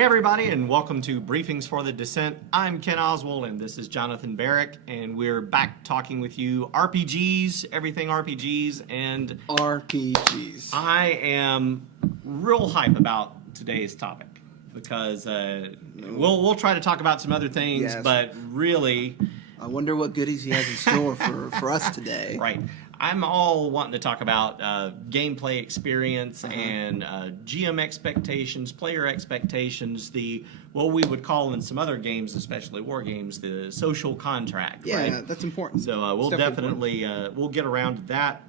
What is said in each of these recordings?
Hey everybody, and welcome to Briefings for the Descent. I'm Ken Oswald, and this is Jonathan Barrick, and we're back talking with you RPGs, everything RPGs, and RPGs. I am real hype about today's topic because we'll try to talk about some other things, Yes. but really, I wonder what goodies he has in store for us today. right. I'm all wanting to talk about gameplay experience and GM expectations, player expectations, what we would call in some other games, especially war games, the social contract. Yeah, right? that's important. So we'll definitely we'll get around to that.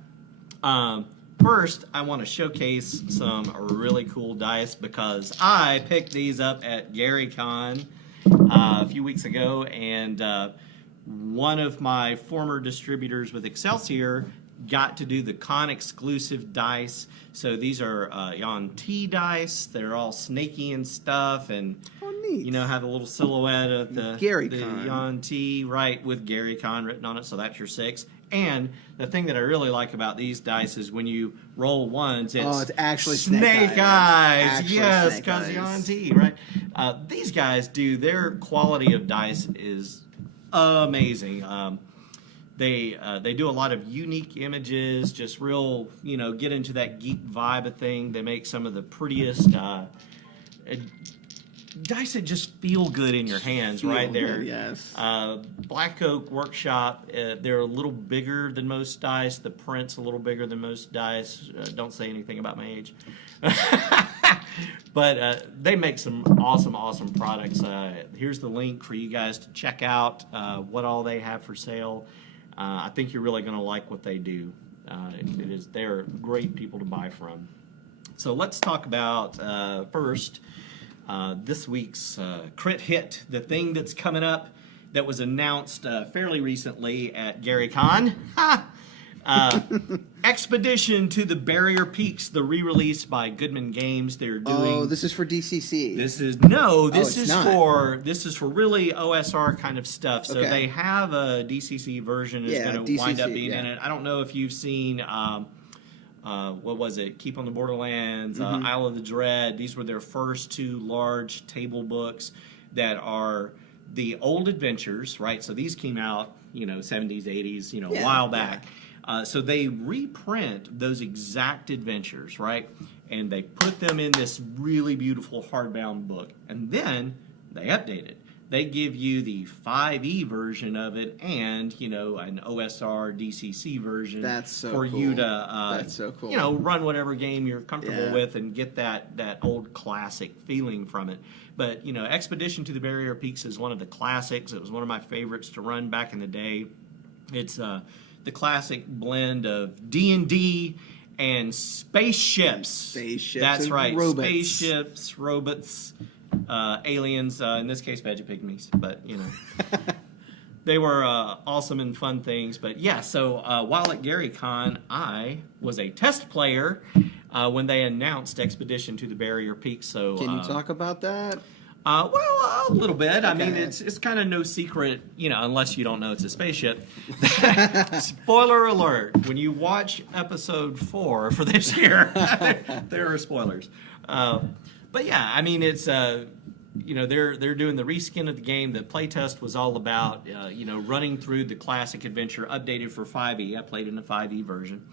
First, I want to showcase some really cool dice because I picked these up at GaryCon a few weeks ago, and one of my former distributors with Excelsior got to do the con exclusive dice. So these are Yon T dice. They're all snaky and stuff, and neat. you know, have a little silhouette of the GaryCon. Yon T, right, with GaryCon written on it. So that's your 6. And the thing that I really like about these dice is when you roll ones, it's actually snake eyes. Actually Yes, snake because eyes. Yon T, right? These guys their quality of dice is amazing. They do a lot of unique images, just real, get into that geek vibe of thing. They make some of the prettiest dice that just feel good in your hands, right there. Good, yes. Blackoak Workshop, they're a little bigger than most dice. The print's a little bigger than most dice. Don't say anything about my age. But they make some awesome products. Here's the link for you guys to check out what all they have for sale. I think you're really going to like what they do. They're great people to buy from. So let's talk about first this week's crit hit, the thing that's coming up that was announced fairly recently at GaryCon. Expedition to the Barrier Peaks, the re-release by Goodman Games. They're doing. Oh, this is for DCC. This is for really OSR kind of stuff. So Okay. they have a DCC version is going to wind up DCC, being in it. I don't know if you've seen what was it? Keep on the Borderlands, Isle of the Dread. These were their first 2 large table books that are the old adventures, right? So these came out, 70s, 80s, a while back. So they reprint those exact adventures, right? And they put them in this really beautiful hardbound book. And then they update it. They give you the 5e version of it and, an OSR DCC version for you to, That's so cool. run whatever game you're comfortable with and get that old classic feeling from it. But, Expedition to the Barrier Peaks is one of the classics. It was one of my favorites to run back in the day. It's the classic blend of D&D and spaceships. That's and right. robots. Spaceships, robots, aliens, in this case, Magic Pygmies. But, they were awesome and fun things. But, yeah, so while at GaryCon, I was a test player when they announced Expedition to the Barrier Peaks. So, Can you talk about that? Well, a little bit. Okay. I mean, it's kind of no secret, unless you don't know it's a spaceship. Spoiler alert: when you watch episode 4 for this year, there are spoilers. But yeah, I mean, it's they're doing the reskin of the game. The playtest was all about running through the classic adventure, updated for 5e. I played in the 5e version.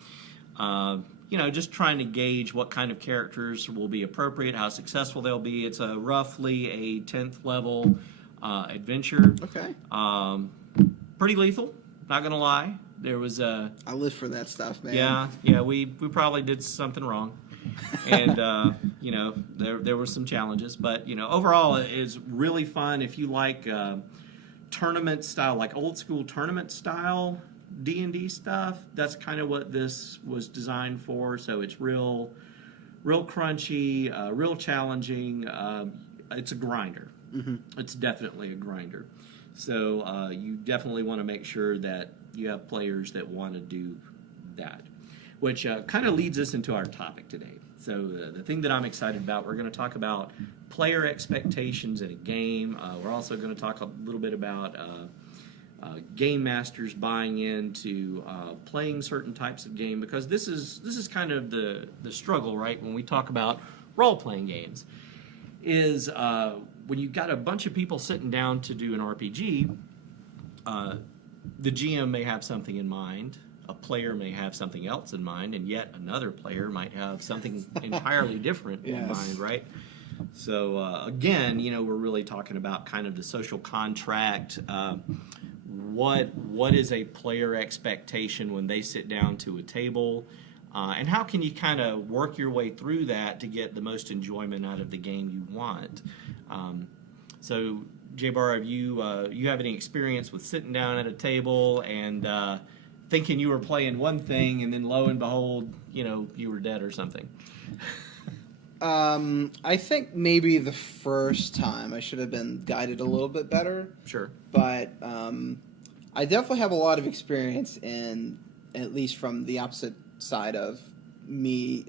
Just trying to gauge what kind of characters will be appropriate, how successful they'll be. It's roughly a 10th level adventure. Okay. Pretty lethal, not going to lie. There was a... I live for that stuff, man. Yeah, we probably did something wrong. And, there were some challenges. But, overall, it's really fun. If you like tournament style, like old school tournament style D&D stuff, that's kind of what this was designed for. So it's real crunchy, real challenging. It's a grinder. It's definitely a grinder. So you definitely want to make sure that you have players that want to do that, which kind of leads us into our topic today. So the thing that I'm excited about, we're going to talk about player expectations in a game. We're also going to talk a little bit about game masters buying into playing certain types of game, because this is kind of the struggle, right? When we talk about role-playing games, is when you've got a bunch of people sitting down to do an RPG, the GM may have something in mind, a player may have something else in mind, and yet another player might have something entirely different in mind, right? So again, we're really talking about kind of the social contract. What is a player expectation when they sit down to a table? And how can you kind of work your way through that to get the most enjoyment out of the game you want? So, J-Bar, have you have any experience with sitting down at a table and thinking you were playing one thing, and then lo and behold, you were dead or something? I think maybe the first time I should have been guided a little bit better. Sure. But I definitely have a lot of experience in, at least from the opposite side of me,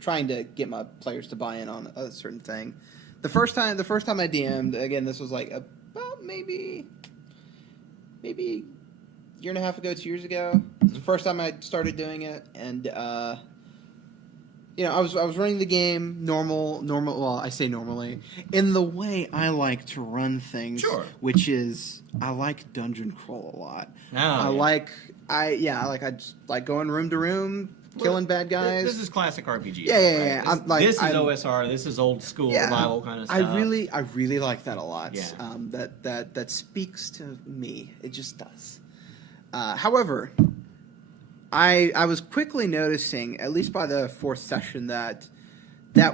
trying to get my players to buy in on a certain thing. The first time I DM'd, again, this was like about maybe a year and a half ago, 2 years ago. It was the first time I started doing it, and I was running the game normal. Well, I say normally in the way I like to run things, sure. Which is I like dungeon crawl a lot. I just like going room to room, killing bad guys. This is classic RPG. Yeah. Right? This is OSR. This is old school survival kind of stuff. I really like that a lot. Yeah. That speaks to me. It just does. However, I was quickly noticing, at least by the fourth session, that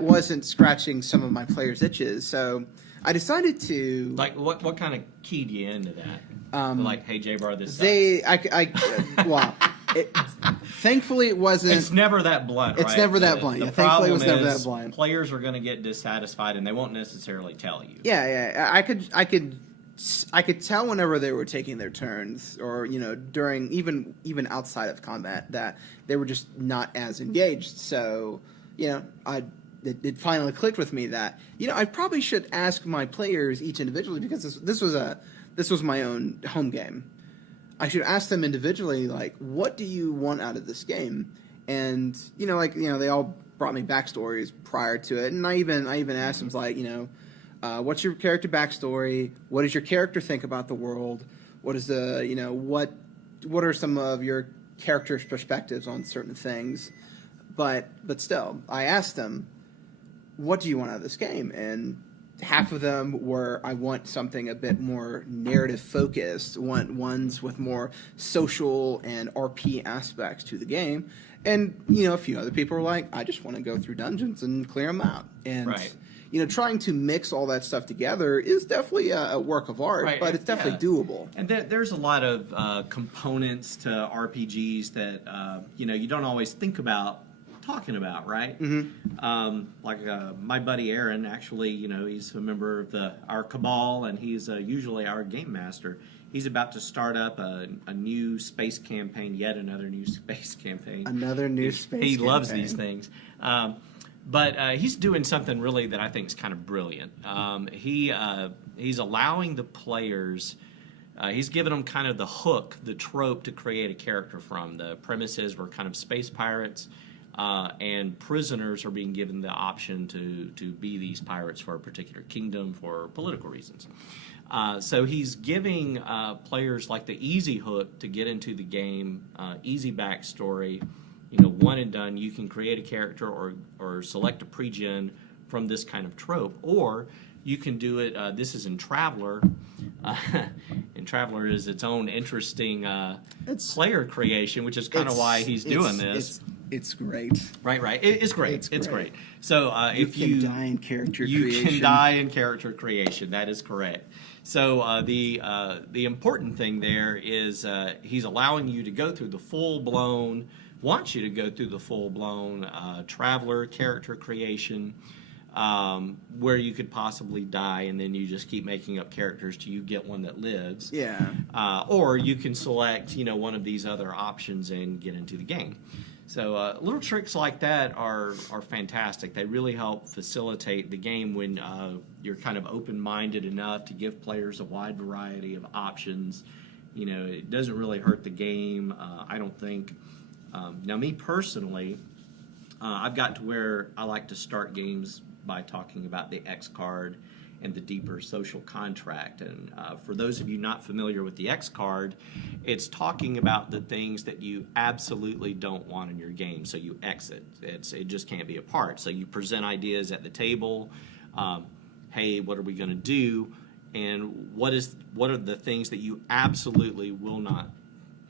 wasn't scratching some of my players' itches. So I decided to what kind of keyed you into that? Hey J-Bar, this sucks. Thankfully it wasn't. It's never that blunt. It's never that blunt. The thankfully it was never that is blunt. Players are going to get dissatisfied, and they won't necessarily tell you. Yeah. I could tell whenever they were taking their turns, or during even outside of combat, that they were just not as engaged. So it finally clicked with me that I probably should ask my players each individually, because this was my own home game. I should ask them individually, like, what do you want out of this game? And they all brought me backstories prior to it, and I even asked them, like, what's your character backstory? What does your character think about the world? What is what are some of your character's perspectives on certain things? But still, I asked them, what do you want out of this game? And half of them were, I want something a bit more narrative focused, ones with more social and RP aspects to the game. And, a few other people were like, I just want to go through dungeons and clear them out. And, right. Trying to mix all that stuff together is definitely a work of art, right. But it's definitely doable. And there's a lot of components to RPGs that, you don't always think about talking about, right? Mm-hmm. My buddy Aaron, actually, he's a member of our cabal, and he's usually our game master. He's about to start up a new space campaign, yet another new space campaign. He loves these things. But he's doing something really that I think is kind of brilliant. He's allowing the players, he's giving them kind of the hook, the trope to create a character from. The premises were kind of space pirates, and prisoners are being given the option to be these pirates for a particular kingdom for political reasons. So he's giving players like the easy hook to get into the game, easy backstory, one and done. You can create a character or select a pre-gen from this kind of trope, or you can do it. This is in Traveler, and Traveler is its own interesting player creation, which is kind of why he's doing this. It's great. Right. It's great. It's great. So if you can die in character creation. You can die in character creation. That is correct. So the important thing there is he's allowing you to go through the full-blown, wants you to go through the full-blown Traveler character creation, where you could possibly die, and then you just keep making up characters till you get one that lives. Yeah. Or you can select, one of these other options and get into the game. So little tricks like that are fantastic. They really help facilitate the game when you're kind of open-minded enough to give players a wide variety of options. It doesn't really hurt the game, I don't think. Now, me personally, I've got to where I like to start games by talking about the X card and the deeper social contract. And for those of you not familiar with the X card, it's talking about the things that you absolutely don't want in your game, so you exit. It just can't be a part. So you present ideas at the table. Hey, what are we going to do? And what are the things that you absolutely will not,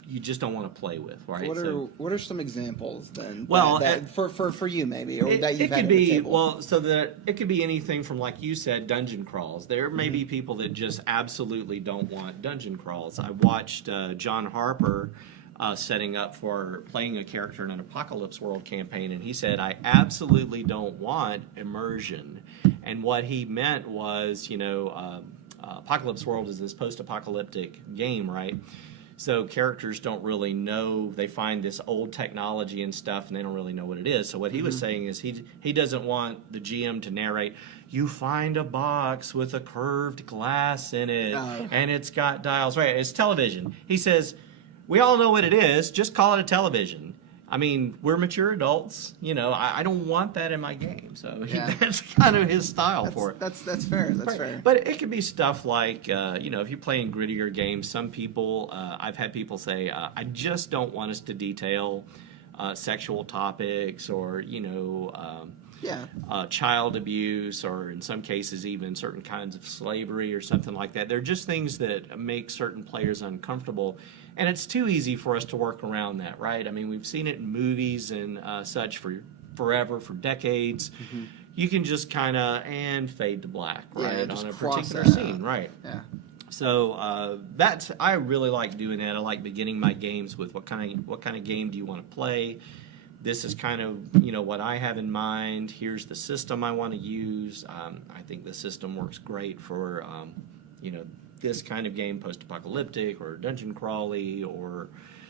you just don't want to play with, right? What are some examples then? Well, for you maybe, or that you've it had could at the be table? well, so that it could be anything from, like you said, dungeon crawls. There may be people that just absolutely don't want dungeon crawls. I watched John Harper setting up for playing a character in an Apocalypse World campaign, and he said, I absolutely don't want immersion. And what he meant was, Apocalypse World is this post-apocalyptic game, right? So characters don't really know. They find this old technology and stuff, and they don't really know what it is. So what he was saying is he doesn't want the GM to narrate, you find a box with a curved glass in it, and it's got dials. Right, it's television. He says, we all know what it is. Just call it a television. I mean, we're mature adults. I don't want that in my game. So that's kind of his style for it. That's fair. That's fair. But it could be stuff like, if you're playing grittier games, some people, I've had people say, I just don't want us to detail sexual topics or, child abuse, or in some cases even certain kinds of slavery or something like that. They're just things that make certain players uncomfortable. And it's too easy for us to work around that, right? I mean, we've seen it in movies and such for forever, for decades. Mm-hmm. You can just kind of fade to black, right, on a particular scene, right? Yeah. So I really like doing that. I like beginning my games with what kind of game do you want to play? This is kind of what I have in mind. Here's the system I want to use. I think the system works great for this kind of game, post-apocalyptic or dungeon crawly or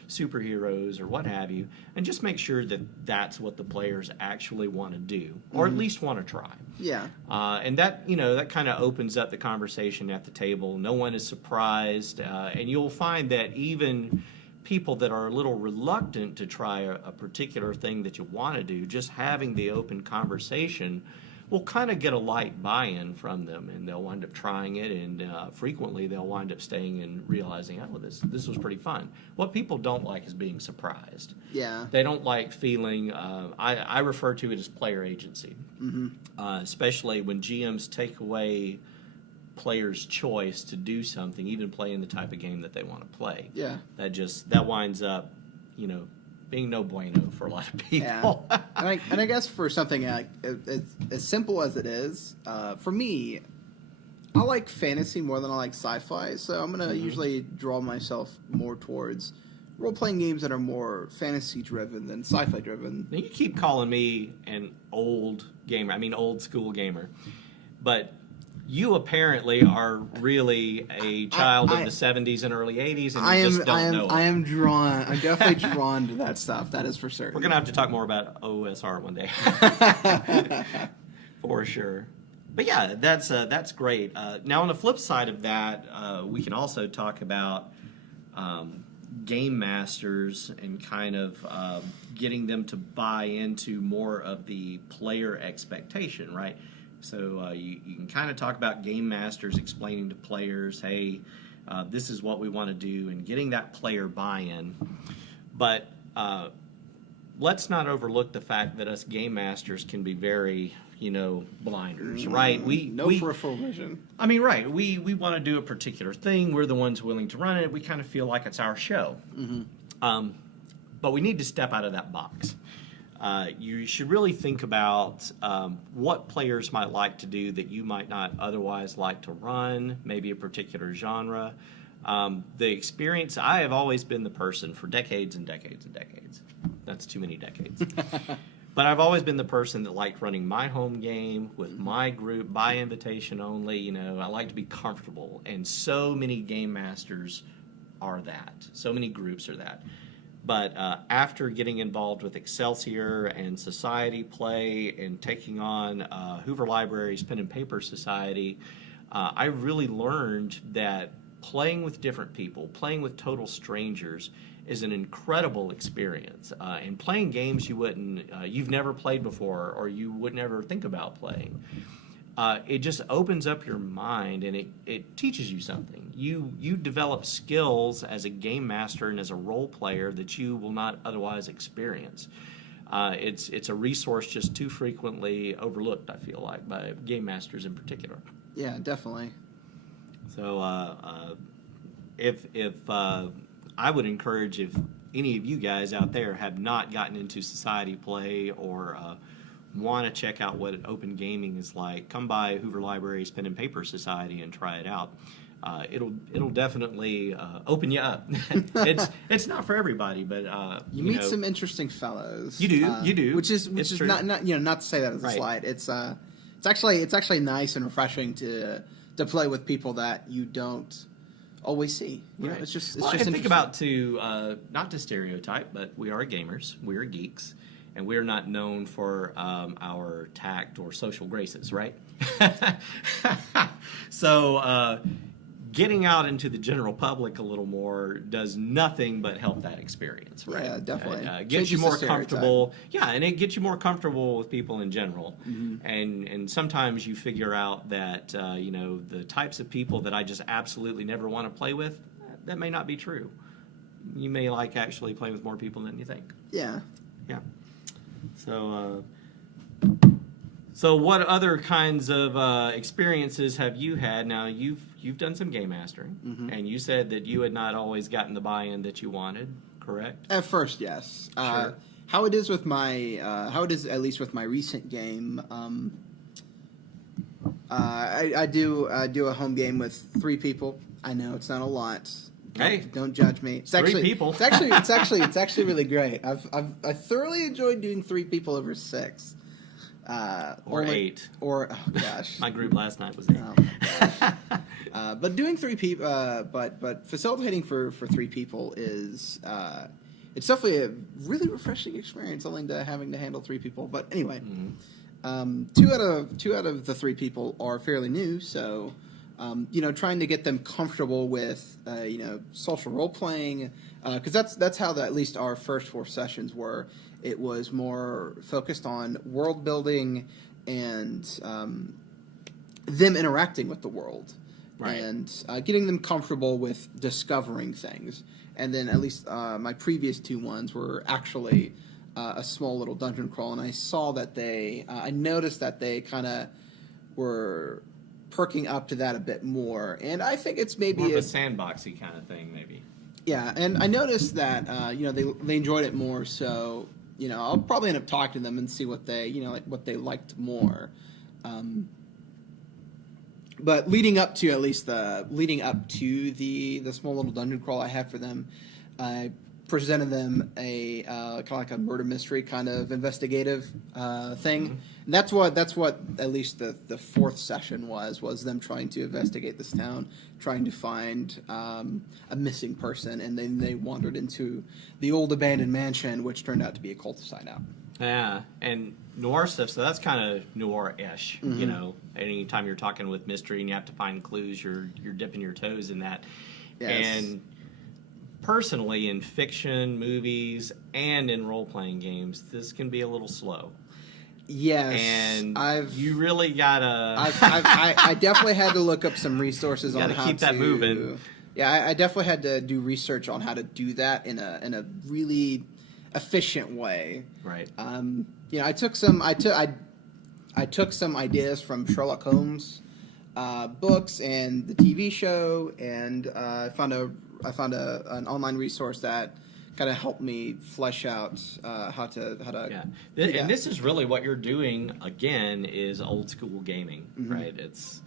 superheroes or what have you, and just make sure that that's what the players actually want to do, or at least want to try. Yeah. And that that kind of opens up the conversation at the table. No one is surprised, and you'll find that even people that are a little reluctant to try a particular thing that you want to do, just having the open conversation will kind of get a light buy-in from them, and they'll wind up trying it, and frequently they'll wind up staying and realizing, oh, this was pretty fun. What people don't like is being surprised. Yeah. They don't like feeling, I refer to it as player agency, especially when GMs take away players' choice to do something, even playing the type of game that they want to play. Yeah. That winds up, being no bueno for a lot of people. Yeah. and I guess for something as simple as it is, for me, I like fantasy more than I like sci-fi, so I'm going to usually draw myself more towards role-playing games that are more fantasy-driven than sci-fi-driven. Now, you keep calling me an old school gamer, but you apparently are really a child of the 70s and early 80s, and you just don't know it. I'm definitely drawn to that stuff, that is for certain. We're going to have to talk more about OSR one day. For sure. But yeah, that's great. Now, on the flip side of that, we can also talk about game masters and kind of getting them to buy into more of the player expectation, right? So you can kind of talk about game masters explaining to players, hey, this is what we want to do, and getting that player buy-in. But let's not overlook the fact that us game masters can be very, blinders, right? No peripheral vision. I mean, right. We want to do a particular thing. We're the ones willing to run it. We kind of feel like it's our show. Mm-hmm. But we need to step out of that box. You should really think about what players might like to do that you might not otherwise like to run, maybe a particular genre. The experience, I have always been the person for decades and decades and decades. That's too many decades. But I've always been the person that liked running my home game with my group by invitation only. I like to be comfortable, and so many game masters are that. So many groups are that. But after getting involved with Excelsior and Society Play and taking on Hoover Library's Pen and Paper Society, I really learned that playing with different people, playing with total strangers, is an incredible experience. And playing games you've never played before, or you would never think about playing. It just opens up your mind, and it teaches you something. You develop skills as a game master and as a role player that you will not otherwise experience. It's a resource just too frequently overlooked, I feel like, by game masters in particular. Yeah, definitely. So if I would encourage, if any of you guys out there have not gotten into society play or want to check out what open gaming is like, come by Hoover Library's Pen and Paper Society and try it out. It'll definitely open you up. It's not for everybody, but you meet some interesting fellows. You do. Which is not not to say that as a right. slight. It's actually nice and refreshing to play with people that you don't always see. You know, it's just think about not to stereotype, but we are gamers. We are geeks. And we're not known for our tact or social graces, right? So getting out into the general public a little more does nothing but help that experience, right? Yeah, definitely. Gets you more comfortable. Yeah, and it gets you more comfortable with people in general. Mm-hmm. And sometimes you figure out that, the types of people that I just absolutely never want to play with, that may not be true. You may like actually playing with more people than you think. Yeah. Yeah. So what other kinds of experiences have you had? Now, you've done some game mastering, mm-hmm. and you said that you had not always gotten the buy-in that you wanted, correct? At first, yes. Sure. How it is at least with my recent game, I do a home game with 3 people. I know it's not a lot. Hey, don't judge me. It's 3 people. It's actually really great. I thoroughly enjoyed doing 3 people over 6. Or 8. Or oh gosh, my group last night was 8. Oh my gosh. But doing 3 people, but facilitating for 3 people is it's definitely a really refreshing experience. Only to having to handle 3 people. But anyway, mm-hmm. 2 out of the 3 people are fairly new, so. Trying to get them comfortable with, social role playing, because that's how at least our first 4 sessions were. It was more focused on world building and them interacting with the world, right. and getting them comfortable with discovering things. And then at least my previous 2 ones were actually a small little dungeon crawl, and I saw that I noticed that they kind of were perking up to that a bit more, and I think it's maybe more of a sandboxy kind of thing, maybe. Yeah, and I noticed that they enjoyed it more. So I'll probably end up talking to them and see what they what they liked more. But leading up to the small little dungeon crawl I had for them, I presented them a kind of like a murder mystery kind of investigative thing. Mm-hmm. And that's what at least the 4th session was them trying to investigate this town, trying to find a missing person, and then they wandered into the old abandoned mansion, which turned out to be a cul-de-sac now. Yeah, and noir stuff, so that's kind of noir-ish. Mm-hmm. Anytime you're talking with mystery and you have to find clues, you're dipping your toes in that. Yes. And personally, in fiction, movies, and in role-playing games, this can be a little slow. Yes, and you really gotta. I definitely had to look up some resources on how to keep that moving. Yeah, I definitely had to do research on how to do that in a really efficient way. Right. I took some ideas from Sherlock Holmes books and the TV show, and I found an online resource that kind of helped me flesh out how to. Yeah, and this is really what you're doing. Again, is old school gaming, mm-hmm. right? It's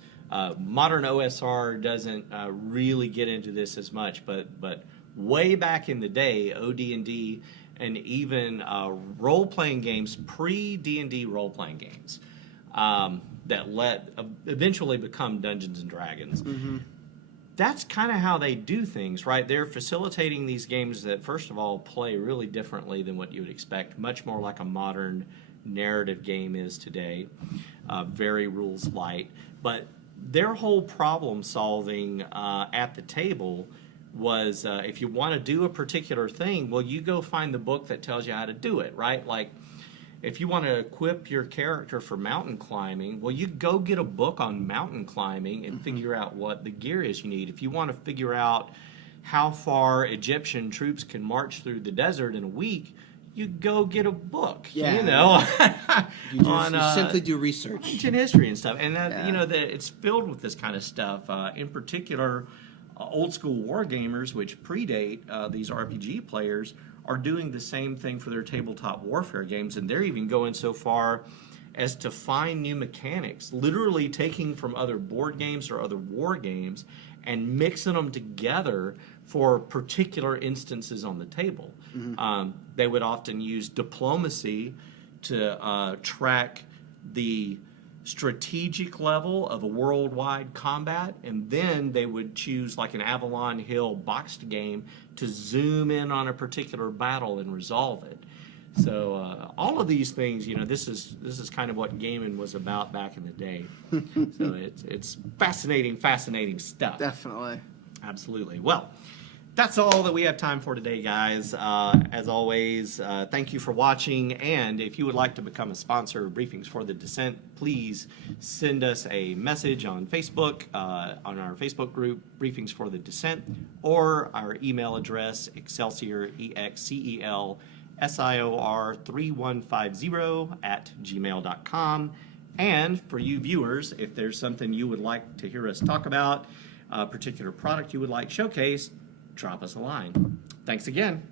modern OSR doesn't really get into this as much, but way back in the day, OD&D and even role playing games, pre D&D role playing games that eventually become Dungeons and Dragons. Mm-hmm. That's kind of how they do things, right? They're facilitating these games that, first of all, play really differently than what you would expect, much more like a modern narrative game is today, very rules light. But their whole problem solving at the table was if you want to do a particular thing, well, you go find the book that tells you how to do it, right? Like, if you want to equip your character for mountain climbing, well, you go get a book on mountain climbing and figure out what the gear is you need. If you want to figure out how far Egyptian troops can march through the desert in a week, you go get a book, you know, you simply do research. Ancient history and stuff. And that, Yeah. it's filled with this kind of stuff. In particular, old school war gamers, which predate these RPG players, are doing the same thing for their tabletop warfare games, and they're even going so far as to find new mechanics, literally taking from other board games or other war games and mixing them together for particular instances on the table. They would often use diplomacy to track the strategic level of a worldwide combat, and then they would choose like an Avalon Hill boxed game to zoom in on a particular battle and resolve it. So all of these things, this is kind of what gaming was about back in the day. So it's fascinating stuff. Definitely. Absolutely. Well, that's all that we have time for today, guys. As always, thank you for watching. And if you would like to become a sponsor of Briefings for the Descent, please send us a message on Facebook, on our Facebook group, Briefings for the Descent, or our email address, Excelsior, EXCELSIOR3150 @gmail.com. And for you viewers, if there's something you would like to hear us talk about, a particular product you would like showcased, drop us a line. Thanks again.